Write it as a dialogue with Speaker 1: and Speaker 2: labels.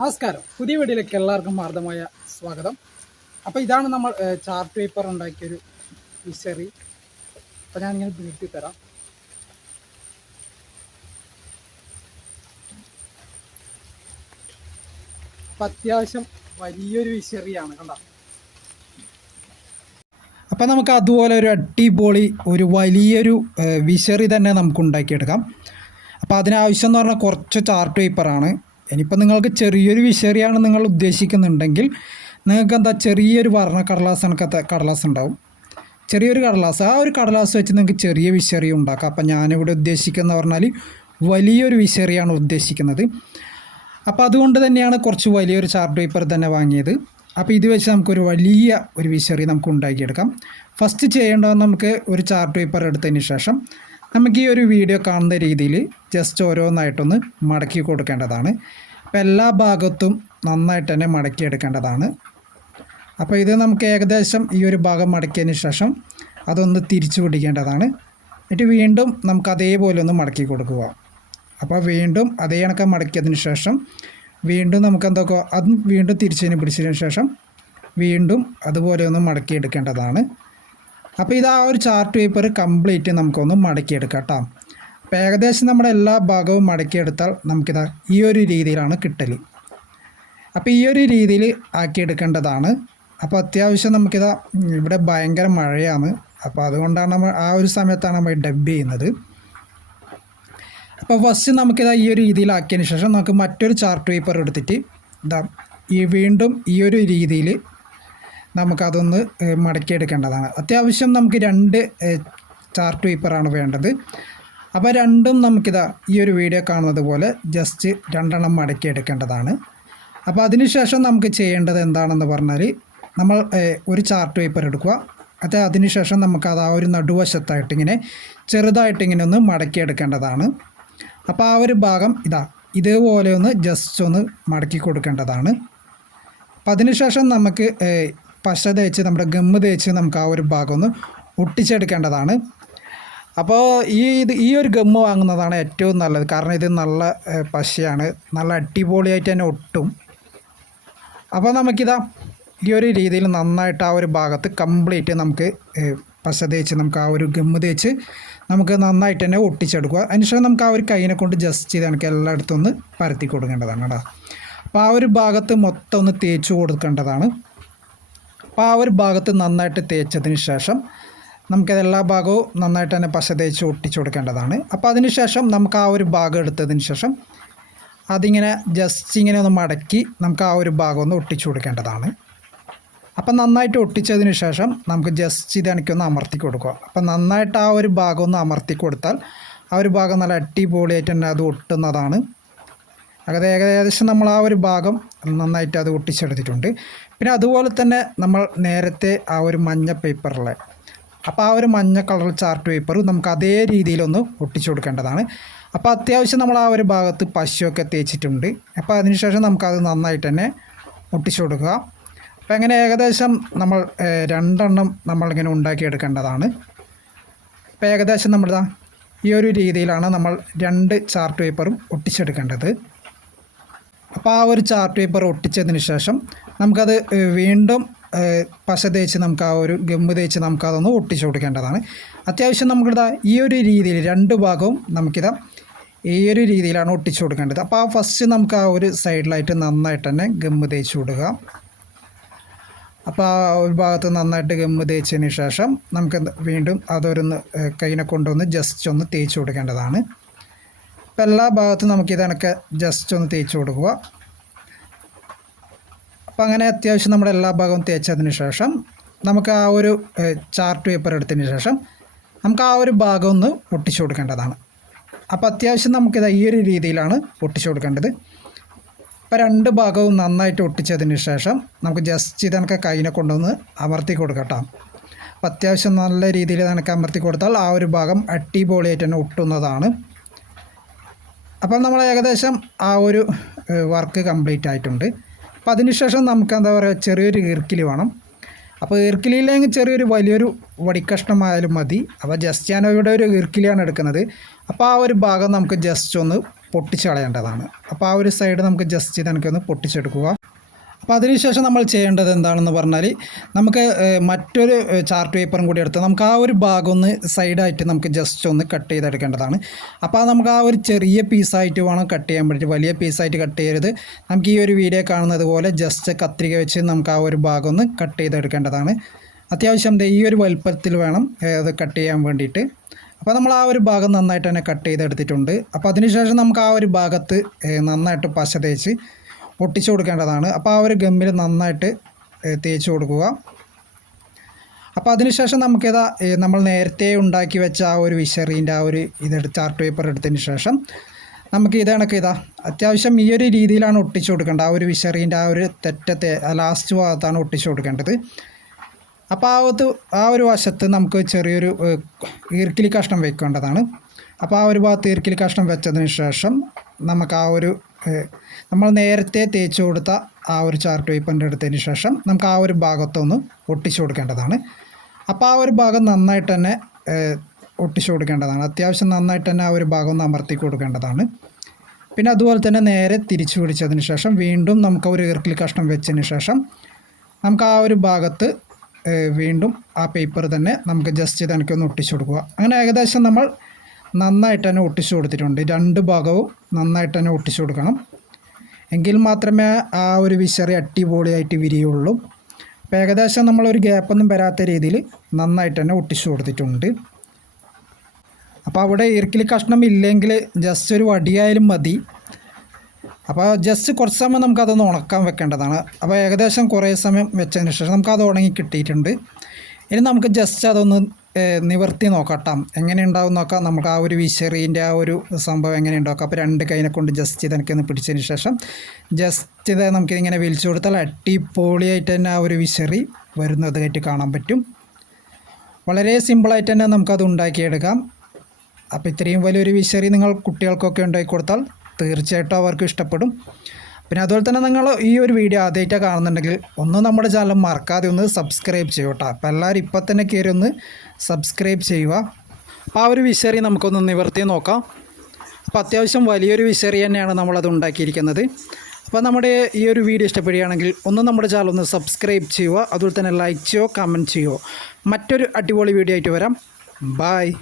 Speaker 1: നമസ്കാരം. പുതിയ വീഡിയോയിലേക്ക് എല്ലാവർക്കും ഹാർദമായ സ്വാഗതം. അപ്പോൾ ഇതാണ് നമ്മൾ ചാർട്ട് പേപ്പർ ഉണ്ടാക്കിയൊരു ഫിഷറി അപ്പോൾ ഞാനിങ്ങനെ നീട്ടി തരാം. അപ്പം അത്യാവശ്യം വലിയൊരു ഫിഷറിയാണ് കണ്ട? അപ്പം നമുക്ക് അതുപോലെ ഒരു അടിപൊളി ഒരു വലിയൊരു വിശറി തന്നെ നമുക്ക് ഉണ്ടാക്കിയെടുക്കാം. അപ്പോൾ അതിനാവശ്യം എന്ന് പറഞ്ഞാൽ കുറച്ച് ചാർട്ട് പേപ്പറാണ് ഇനിയിപ്പോൾ നിങ്ങൾക്ക് ചെറിയൊരു വിശറിയാണ് നിങ്ങൾ ഉദ്ദേശിക്കുന്നുണ്ടെങ്കിൽ നിങ്ങൾക്ക് എന്താ ചെറിയൊരു വർണ കടലാസ് കണക്കത്തെ കടലാസ് ഉണ്ടാവും. ചെറിയൊരു കടലാസ്. ആ ഒരു കടലാസ് വെച്ച് നിങ്ങൾക്ക് ചെറിയ വിശറി ഉണ്ടാക്കാം. അപ്പം ഞാനിവിടെ ഉദ്ദേശിക്കുന്ന പറഞ്ഞാൽ വലിയൊരു വിശറിയാണ് ഉദ്ദേശിക്കുന്നത്. അപ്പോൾ അതുകൊണ്ട് തന്നെയാണ് കുറച്ച് വലിയൊരു ചാർട്ട് പേപ്പർ തന്നെ വാങ്ങിയത്. അപ്പോൾ ഇത് വെച്ച് നമുക്കൊരു വലിയ ഒരു വിശറി നമുക്ക് ഉണ്ടാക്കിയെടുക്കാം. ഫസ്റ്റ് ചെയ്യേണ്ടത് നമുക്ക് ഒരു ചാർട്ട് പേപ്പർ എടുത്തതിന് ശേഷം നമുക്ക് ഈ ഒരു വീഡിയോ കാണുന്ന രീതിയിൽ ജസ്റ്റ് ഓരോന്നായിട്ടൊന്ന് മടക്കി കൊടുക്കേണ്ടതാണ്. അപ്പോൾ എല്ലാ ഭാഗത്തും നന്നായിട്ട് തന്നെ മടക്കി എടുക്കേണ്ടതാണ്. അപ്പോൾ ഇത് നമുക്ക് ഏകദേശം ഈ ഒരു ഭാഗം മടക്കിയതിന് ശേഷം അതൊന്ന് തിരിച്ചു പിടിക്കേണ്ടതാണ്. എന്നിട്ട് വീണ്ടും നമുക്ക് അതേപോലെ ഒന്ന് മടക്കി കൊടുക്കുക. അപ്പോൾ വീണ്ടും അതേ കണക്ക് മടക്കിയതിന് ശേഷം വീണ്ടും നമുക്ക് എന്തൊക്കെ അതും വീണ്ടും തിരിച്ചതിന് പിടിച്ചതിന് ശേഷം വീണ്ടും അതുപോലെ ഒന്ന് മടക്കി എടുക്കേണ്ടതാണ്. അപ്പോൾ ഇത് ആ ഒരു ചാർട്ട് പേപ്പർ കംപ്ലീറ്റ് നമുക്കൊന്ന് മടക്കിയെടുക്കാം കേട്ടോ അപ്പോൾ ഏകദേശം നമ്മുടെ എല്ലാ ഭാഗവും മടക്കിയെടുത്താൽ നമുക്കിത് ഈ ഒരു രീതിയിലാണ് കിട്ടൽ അപ്പോൾ ഈ ഒരു രീതിയിൽ ആക്കിയെടുക്കേണ്ടതാണ്. അപ്പോൾ അത്യാവശ്യം നമുക്കിത് ഇവിടെ ഭയങ്കര മഴയാണ്. അപ്പോൾ അതുകൊണ്ടാണ് നമ്മൾ ആ ഒരു സമയത്താണ് നമ്മൾ ഡബ് ചെയ്യുന്നത്. അപ്പോൾ ഫസ്റ്റ് നമുക്കിത് ഈ ഒരു രീതിയിലാക്കിയതിന് ശേഷം നമുക്ക് മറ്റൊരു ചാർട്ട് പേപ്പർ എടുത്തിട്ട് ഇതാ ഈ വീണ്ടും ഈ ഒരു രീതിയിൽ നമുക്കതൊന്ന് മടക്കിയെടുക്കേണ്ടതാണ്. അത്യാവശ്യം നമുക്ക് രണ്ട് ചാർട്ട് പേപ്പറാണ് വേണ്ടത്. അപ്പോൾ രണ്ടും നമുക്കിതാ ഈ ഒരു വീഡിയോ കാണുന്നത് പോലെ ജസ്റ്റ് രണ്ടെണ്ണം മടക്കിയെടുക്കേണ്ടതാണ്. അപ്പോൾ അതിനുശേഷം നമുക്ക് ചെയ്യേണ്ടത് എന്താണെന്ന് പറഞ്ഞാൽ നമ്മൾ ഒരു ചാർട്ട് പേപ്പർ എടുക്കുക. അത് അതിനുശേഷം നമുക്കത് ആ ഒരു നടുവശത്തായിട്ട് ഇങ്ങനെ ചെറുതായിട്ട് ഇങ്ങനെ ഒന്ന് മടക്കിയെടുക്കേണ്ടതാണ്. അപ്പോൾ ആ ഒരു ഭാഗം ഇതാ ഇതേപോലെ ഒന്ന് ജസ്റ്റ് ഒന്ന് മടക്കി കൊടുക്കേണ്ടതാണ്. അപ്പം അതിനുശേഷം നമുക്ക് പശ തേച്ച് നമ്മുടെ ഗമ്മ് തേച്ച് നമുക്ക് ആ ഒരു ഭാഗം ഒന്ന് ഒട്ടിച്ചെടുക്കേണ്ടതാണ്. അപ്പോൾ ഈ ഇത് ഈ ഒരു ഗമ്മ് വാങ്ങുന്നതാണ് ഏറ്റവും നല്ലത്. കാരണം ഇത് നല്ല പശയാണ്. നല്ല അടിപൊളിയായിട്ട് തന്നെ ഒട്ടും. അപ്പോൾ നമുക്കിതാ ഈ ഒരു രീതിയിൽ നന്നായിട്ട് ആ ഒരു ഭാഗത്ത് കംപ്ലീറ്റ് നമുക്ക് പശ തേച്ച് നമുക്ക് ആ ഒരു ഗമ്മ് തേച്ച് നമുക്ക് നന്നായിട്ട് തന്നെ ഒട്ടിച്ചെടുക്കുക. അതിനുശേഷം നമുക്ക് ആ ഒരു കൈനെ കൊണ്ട് ജസ്റ്റ് ചെയ്ത് എനിക്ക് എല്ലായിടത്തും ഒന്ന് പരത്തി കൊടുക്കേണ്ടതാണ് കേട്ടോ. അപ്പോൾ ആ ഒരു ഭാഗത്ത് മൊത്തം ഒന്ന് തേച്ച് കൊടുക്കേണ്ടതാണ്. അപ്പോൾ ആ ഒരു ഭാഗത്ത് നന്നായിട്ട് തേച്ചതിന് ശേഷം നമുക്കത് എല്ലാ ഭാഗവും നന്നായിട്ട് തന്നെ പശ തേച്ച് ഒട്ടിച്ചു കൊടുക്കേണ്ടതാണ്. അപ്പോൾ അതിന് ശേഷം നമുക്ക് ആ ഒരു ഭാഗം എടുത്തതിന് ശേഷം അതിങ്ങനെ ജസ്റ്റ് ഇങ്ങനെ ഒന്ന് മടക്കി നമുക്ക് ആ ഒരു ഭാഗം ഒന്ന് ഒട്ടിച്ചു കൊടുക്കേണ്ടതാണ്. അപ്പം നന്നായിട്ട് ഒട്ടിച്ചതിന് ശേഷം നമുക്ക് ജസ്റ്റ് ഇത് എനിക്കൊന്ന് അമർത്തി കൊടുക്കുക. അപ്പം നന്നായിട്ട് ആ ഒരു ഭാഗം ഒന്ന് അമർത്തി കൊടുത്താൽ ആ ഒരു ഭാഗം നല്ല അടിപൊളിയായിട്ട് തന്നെ അത് ഒട്ടുന്നതാണ്. അത് ഏകദേശം നമ്മൾ ആ ഒരു ഭാഗം നന്നായിട്ട് അത് ഒട്ടിച്ചെടുത്തിട്ടുണ്ട്. പിന്നെ അതുപോലെ തന്നെ നമ്മൾ നേരത്തെ ആ ഒരു മഞ്ഞ പേപ്പറിലെ അപ്പോൾ ആ ഒരു മഞ്ഞ കളർ ചാർട്ട് പേപ്പർ നമുക്ക് അതേ രീതിയിലൊന്ന് ഒട്ടിച്ചു കൊടുക്കേണ്ടതാണ് അപ്പോൾ അത്യാവശ്യം നമ്മൾ ആ ഒരു ഭാഗത്ത് പശുവൊക്കെ തേച്ചിട്ടുണ്ട്. അപ്പോൾ അതിനുശേഷം നമുക്കത് നന്നായിട്ട് തന്നെ ഒട്ടിച്ചു കൊടുക്കുക അപ്പോൾ അങ്ങനെ ഏകദേശം നമ്മൾ രണ്ടെണ്ണം നമ്മളിങ്ങനെ ഉണ്ടാക്കിയെടുക്കേണ്ടതാണ്. അപ്പോൾ ഏകദേശം നമ്മളിതാ ഈ ഒരു രീതിയിലാണ് നമ്മൾ രണ്ട് ചാർട്ട് പേപ്പറും ഒട്ടിച്ചെടുക്കേണ്ടത്. അപ്പോൾ ആ ഒരു ചാർട്ട് പേപ്പർ ഒട്ടിച്ചതിന് ശേഷം നമുക്കത് വീണ്ടും പശ തേച്ച് നമുക്ക് ആ ഒരു ഗമ്മ് തേച്ച് നമുക്കതൊന്ന് ഒട്ടിച്ചു കൊടുക്കേണ്ടതാണ്. അത്യാവശ്യം നമുക്കിതാ ഈ ഒരു രീതിയിൽ രണ്ട് ഭാഗവും നമുക്കിതാ ഈ ഒരു രീതിയിലാണ് ഒട്ടിച്ചു കൊടുക്കേണ്ടത്. അപ്പോൾ ആ ഫസ്റ്റ് നമുക്ക് ആ ഒരു സൈഡിലായിട്ട് നന്നായിട്ട് തന്നെ ഗമ്മ് തേച്ച് കൊടുക്കുക. അപ്പോൾ ആ ഒരു ഭാഗത്ത് നന്നായിട്ട് ഗമ്മ് തേച്ചതിന് ശേഷം നമുക്ക് വീണ്ടും ഏഹ്, കൈനെ കൊണ്ടൊന്ന് ജസ്റ്റ് ഒന്ന് തേച്ച് കൊടുക്കേണ്ടതാണ്. അപ്പോൾ എല്ലാ ഭാഗത്തും നമുക്ക് ഇതണക്ക് ജസ്റ്റ് ഒന്ന് തേച്ച് കൊടുക്കുക. അപ്പോൾ അങ്ങനെ അത്യാവശ്യം നമ്മുടെ എല്ലാ ഭാഗവും തേച്ചതിന് ശേഷം നമുക്ക് ആ ഒരു ചാർട്ട് പേപ്പർ എടുത്തതിന് ശേഷം നമുക്ക് ആ ഒരു ഭാഗം ഒന്ന് ഒട്ടിച്ചു കൊടുക്കേണ്ടതാണ്. അപ്പോൾ അത്യാവശ്യം നമുക്കിത് ഈ ഒരു രീതിയിലാണ് ഒട്ടിച്ചു കൊടുക്കേണ്ടത്. അപ്പോൾ രണ്ട് ഭാഗവും നന്നായിട്ട് ഒട്ടിച്ചതിന് ശേഷം നമുക്ക് ജസ്റ്റ് ഇത് കൈനെ കൊണ്ടൊന്ന് അമർത്തി കൊടുക്കട്ടോ. അപ്പം അപ്പോൾ അത്യാവശ്യം നല്ല രീതിയിൽ കണക്ക് അമർത്തി കൊടുത്താൽ ആ ഒരു ഭാഗം അടിപൊളിയായിട്ട് തന്നെ ഒട്ടുന്നതാണ്. അപ്പോൾ നമ്മൾ ഏകദേശം ആ ഒരു വർക്ക് കംപ്ലീറ്റ് ആയിട്ടുണ്ട്. അപ്പോൾ അതിനുശേഷം നമുക്ക് എന്താ പറയുക ചെറിയൊരു ഈർക്കിലി വേണം. അപ്പോൾ ഈർക്കിലിയില്ലെങ്കിൽ ചെറിയൊരു വലിയൊരു വടിക്കഷ്ണമായാലും മതി. അപ്പോൾ ജസ്റ്റ് ഞാൻ ഇവിടെ ഒരു ഈർക്കിലിയാണ് എടുക്കുന്നത്. അപ്പോൾ ആ ഒരു ഭാഗം നമുക്ക് ജസ്റ്റ് ഒന്ന് പൊട്ടിച്ച് കളയേണ്ടതാണ് അപ്പോൾ ആ ഒരു സൈഡ് നമുക്ക് ജസ്റ്റ് ഇത് എനിക്കൊന്ന് പൊട്ടിച്ചെടുക്കുക. അപ്പോൾ അതിനുശേഷം നമ്മൾ ചെയ്യേണ്ടത് എന്താണെന്ന് പറഞ്ഞാൽ നമുക്ക് മറ്റൊരു ചാർട്ട് പേപ്പറും കൂടി എടുത്ത് നമുക്ക് ആ ഒരു ഭാഗം ഒന്ന് സൈഡായിട്ട് നമുക്ക് ജസ്റ്റ് ഒന്ന് കട്ട് ചെയ്തെടുക്കേണ്ടതാണ്. അപ്പോൾ നമുക്ക് ആ ഒരു ചെറിയ പീസായിട്ട് വേണം കട്ട് ചെയ്യാൻ വേണ്ടിയിട്ട് വലിയ പീസായിട്ട് കട്ട് ചെയ്യരുത്. നമുക്ക് ഈ ഒരു വീഡിയോ കാണുന്നത് പോലെ ജസ്റ്റ് കത്രിക വെച്ച് നമുക്ക് ആ ഒരു ഭാഗം ഒന്ന് കട്ട് ചെയ്തെടുക്കേണ്ടതാണ്. അത്യാവശ്യം ഈ ഒരു വലുപ്പത്തിൽ വേണം അത് കട്ട് ചെയ്യാൻ വേണ്ടിയിട്ട്. അപ്പോൾ നമ്മൾ ആ ഒരു ഭാഗം നന്നായിട്ട് തന്നെ കട്ട് ചെയ്തെടുത്തിട്ടുണ്ട്. അപ്പോൾ അതിനുശേഷം നമുക്ക് ആ ഒരു ഭാഗത്ത് നന്നായിട്ട് പശ തേച്ച് ഒട്ടിച്ചു കൊടുക്കേണ്ടതാണ്. അപ്പോൾ ആ ഒരു ഗമ്മിൽ നന്നായിട്ട് തേച്ച് കൊടുക്കുക. അപ്പോൾ അതിനുശേഷം നമുക്കിതാ നമ്മൾ നേരത്തെ ഉണ്ടാക്കി വെച്ച ആ ഒരു വിശറീന്റെ ആ ഒരു ഇതെടുത്ത് ചാർട്ട് പേപ്പർ എടുത്തതിന് ശേഷം നമുക്ക് ഇത് കണക്ക് ഇതാ. അത്യാവശ്യം ഈ ഒരു രീതിയിലാണ് ഒട്ടിച്ചു കൊടുക്കേണ്ടത്. ആ ഒരു വിശറീന്റെ ആ ഒരു തെറ്റത്തെ ലാസ്റ്റ് ഭാഗത്താണ് ഒട്ടിച്ചു കൊടുക്കേണ്ടത്. അപ്പോൾ ആ ഒരു ആ ഒരു വശത്ത് നമുക്ക് ചെറിയൊരു ഈർക്കിലി കഷ്ണം വെക്കേണ്ടതാണ്. അപ്പോൾ ആ ഒരു ഭാഗത്ത് ഈർക്കിലി കഷ്ണം വെച്ചതിന് ശേഷം നമുക്ക് ആ ഒരു നമ്മൾ നേരത്തെ തേച്ച് കൊടുത്ത ആ ഒരു ചാർട്ട് പേപ്പറിന്റെ എടുത്തതിന് ശേഷം നമുക്ക് ആ ഒരു ഭാഗത്തൊന്ന് ഒട്ടിച്ചു കൊടുക്കേണ്ടതാണ്. അപ്പോൾ ആ ഒരു ഭാഗം നന്നായിട്ട് തന്നെ ഒട്ടിച്ചു കൊടുക്കേണ്ടതാണ്. അത്യാവശ്യം നന്നായിട്ട് തന്നെ ആ ഒരു ഭാഗം ഒന്ന് അമർത്തി കൊടുക്കേണ്ടതാണ്. പിന്നെ അതുപോലെ തന്നെ നേരെ തിരിച്ചു പിടിച്ചതിന് ശേഷം വീണ്ടും നമുക്ക് ഒരു ഇർക്കിൽ കഷ്ണം വെച്ചതിന് ശേഷം നമുക്ക് ആ ഒരു ഭാഗത്ത് വീണ്ടും ആ പേപ്പർ തന്നെ നമുക്ക് ജസ്റ്റ് തനിക്കൊന്ന് ഒട്ടിച്ചു കൊടുക്കുക. അങ്ങനെ ഏകദേശം നമ്മൾ നന്നായിട്ട് തന്നെ ഒട്ടിച്ചു കൊടുത്തിട്ടുണ്ട്. രണ്ട് ഭാഗവും നന്നായിട്ട് തന്നെ ഒട്ടിച്ചു കൊടുക്കണം. എങ്കിൽ മാത്രമേ ആ ഒരു വിശറി അടിപൊളിയായിട്ട് വിരിയുള്ളൂ. അപ്പോൾ ഏകദേശം നമ്മളൊരു ഗ്യാപ്പൊന്നും വരാത്ത രീതിയിൽ നന്നായിട്ട് തന്നെ ഒട്ടിച്ചു കൊടുത്തിട്ടുണ്ട്. അപ്പോൾ അവിടെ ഇറുക്കിൽ കഷ്ണം ഇല്ലെങ്കിൽ ജസ്റ്റ് ഒരു വടിയായാലും മതി. അപ്പോൾ ജസ്റ്റ് കുറച്ച് സമയം നമുക്കതൊന്ന് ഉണക്കാൻ വെക്കേണ്ടതാണ്. അപ്പോൾ ഏകദേശം കുറേ സമയം വെച്ചതിന് ശേഷം നമുക്കത് ഉണങ്ങി കിട്ടിയിട്ടുണ്ട്. ഇനി നമുക്ക് ജസ്റ്റ് അതൊന്ന് നിവർത്തി നോക്കട്ടാം. എങ്ങനെ ഉണ്ടാവും നോക്കാം. നമുക്ക് ആ ഒരു വിശറീന്റെ ആ ഒരു സംഭവം എങ്ങനെ ഉണ്ടാക്കാം. അപ്പോൾ രണ്ട് കൈനെ കൊണ്ട് ജസ്റ്റ് ഇത് എനിക്കൊന്ന് പിടിച്ചതിന് ശേഷം ജസ്റ്റ് ഇത് നമുക്കിതിങ്ങനെ വിളിച്ചു കൊടുത്താൽ അട്ടിപ്പൊളിയായിട്ട് തന്നെ ആ ഒരു വിശറി വരുന്നതായിട്ട് കാണാൻ പറ്റും. വളരെ സിമ്പിളായിട്ട് തന്നെ നമുക്കത് ഉണ്ടാക്കിയെടുക്കാം. അപ്പോൾ ഇത്രയും വലിയൊരു വിശറി നിങ്ങൾ കുട്ടികൾക്കൊക്കെ ഉണ്ടാക്കി കൊടുത്താൽ തീർച്ചയായിട്ടും അവർക്ക് ഇഷ്ടപ്പെടും. പിന്നെ അതുപോലെ തന്നെ നിങ്ങൾ ഈ ഒരു വീഡിയോ ആദ്യമായിട്ടാണ് കാണുന്നുണ്ടെങ്കിൽ ഒന്ന് നമ്മുടെ ചാനൽ മറക്കാതെ ഒന്ന് സബ്സ്ക്രൈബ് ചെയ്യൂ കേട്ടോ അപ്പോൾ എല്ലാവരും ഇപ്പം തന്നെ കയറി ഒന്ന് സബ്സ്ക്രൈബ് ചെയ്യുക. അപ്പോൾ ആ ഒരു വിശറി നമുക്കൊന്ന് നിവർത്തി നോക്കാം. അപ്പോൾ അത്യാവശ്യം വലിയൊരു വിശറി തന്നെയാണ് നമ്മളത് ഉണ്ടാക്കിയിരിക്കുന്നത്. അപ്പോൾ നമ്മുടെ ഈ ഒരു വീഡിയോ ഇഷ്ടപ്പെടുകയാണെങ്കിൽ ഒന്ന് നമ്മുടെ ചാനൽ ഒന്ന് സബ്സ്ക്രൈബ് ചെയ്യുക. അതുപോലെ തന്നെ ലൈക്ക് ചെയ്യുക കമന്റ് ചെയ്യുക. മറ്റൊരു അടിപൊളി വീഡിയോ ആയിട്ട് വരാം. ബായ്